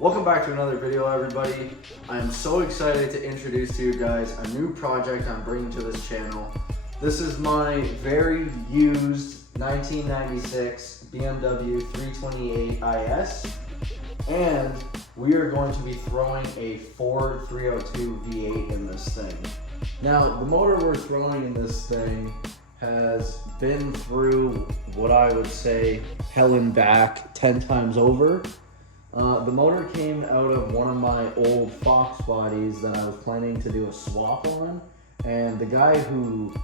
Welcome back to another video, everybody. I am so excited to introduce to you guys a new project I'm bringing to this channel. This is my very used 1996 BMW 328 IS, and we are going to be throwing a Ford 302 V8 in this thing. Now, the motor we're throwing in this thing has been through what I would say hell and back 10 times over. The motor came out of one of my old Fox bodies that I was planning to do a swap on, and the guy who,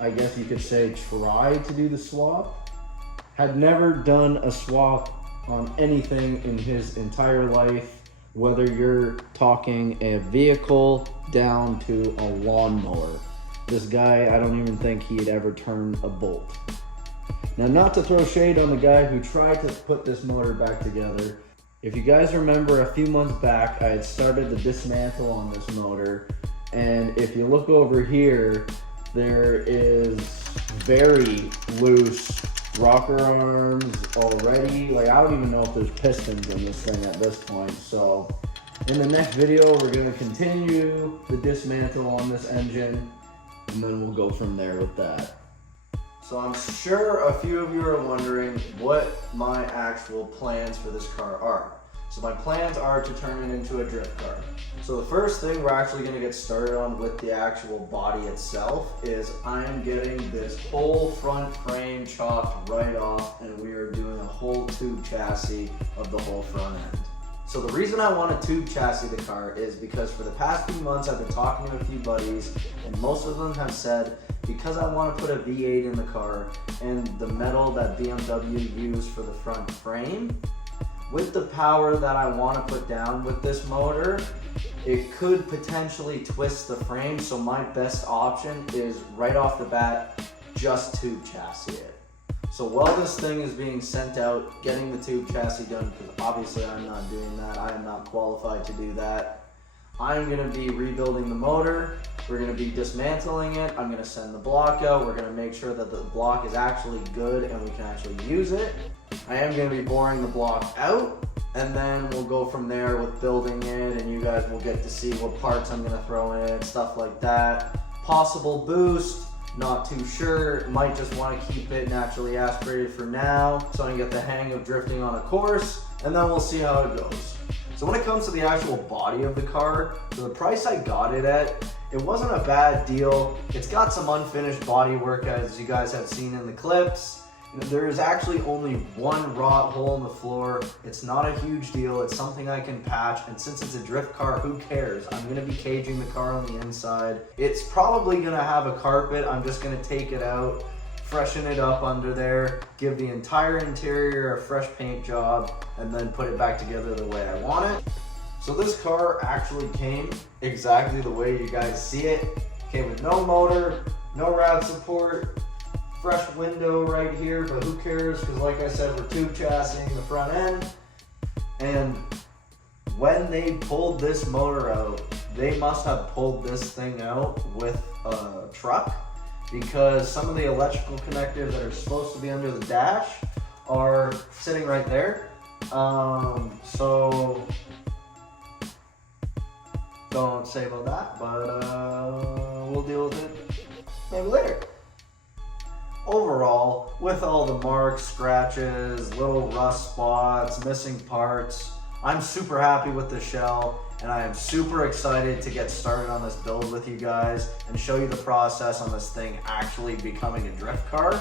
I guess you could say, tried to do the swap had never done a swap on anything in his entire life, whether you're talking a vehicle down to a lawnmower. This guy, I don't even think he had ever turned a bolt. Now, not to throw shade on the guy who tried to put this motor back together, if you guys remember a few months back, I had started the dismantle on this motor, and if you look over here, there is very loose rocker arms already. Like, I don't even know if there's pistons in this thing at this point. So in the next video, we're going to continue the dismantle on this engine, and then we'll go from there with that. So I'm sure a few of you are wondering what my actual plans for this car are. So my plans are to turn it into a drift car. So the first thing we're actually going to get started on with the actual body itself is I am getting this whole front frame chopped right off, and we are doing a whole tube chassis of the whole front end. So the reason I want to tube chassis the car is because for the past few months I've been talking to a few buddies, and most of them have said, because I want to put a V8 in the car and the metal that BMW used for the front frame, with the power that I want to put down with this motor, it could potentially twist the frame. So my best option is right off the bat, just tube chassis it. So while this thing is being sent out, getting the tube chassis done, because obviously I'm not doing that, I am not qualified to do that, I'm going to be rebuilding the motor. We're going to be dismantling it. I'm going to send the block out. We're going to make sure that the block is actually good and we can actually use it. I am going to be boring the block out, and then we'll go from there with building it, and you guys will get to see what parts I'm going to throw in, stuff like that. Possible boost, not too sure. Might just want to keep it naturally aspirated for now so I can get the hang of drifting on a course, and then we'll see how it goes. So when it comes to the actual body of the car, for the price I got it at, it wasn't a bad deal. It's got some unfinished body work, as you guys have seen in the clips. There is actually only one rot hole in the floor. It's not a huge deal. It's something I can patch, and since it's a drift car, who cares? I'm gonna be caging the car on the inside. It's probably gonna have a carpet. I'm just gonna take it out, freshen it up under there, give the entire interior a fresh paint job, and then put it back together the way I want it. So this car actually came exactly the way you guys see it. Came with no motor, no rad support, fresh window right here, but who cares, because like I said, we're tube chassising the front end. And when they pulled this motor out, they must have pulled this thing out with a truck, because some of the electrical connectors that are supposed to be under the dash are sitting right there. So don't say about that, but we'll deal with it maybe later. Overall, with all the marks, scratches, little rust spots, missing parts, I'm super happy with the shell, and I am super excited to get started on this build with you guys and show you the process on this thing actually becoming a drift car.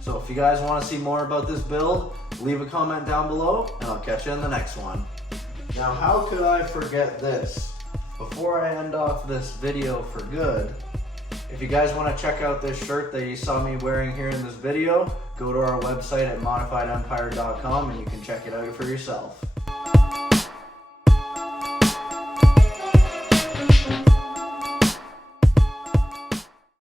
So if you guys want to see more about this build, leave a comment down below, and I'll catch you in the next one. Now, how could I forget this? Before I end off this video for good, if you guys want to check out this shirt that you saw me wearing here in this video, go to our website at modifiedempire.com and you can check it out for yourself.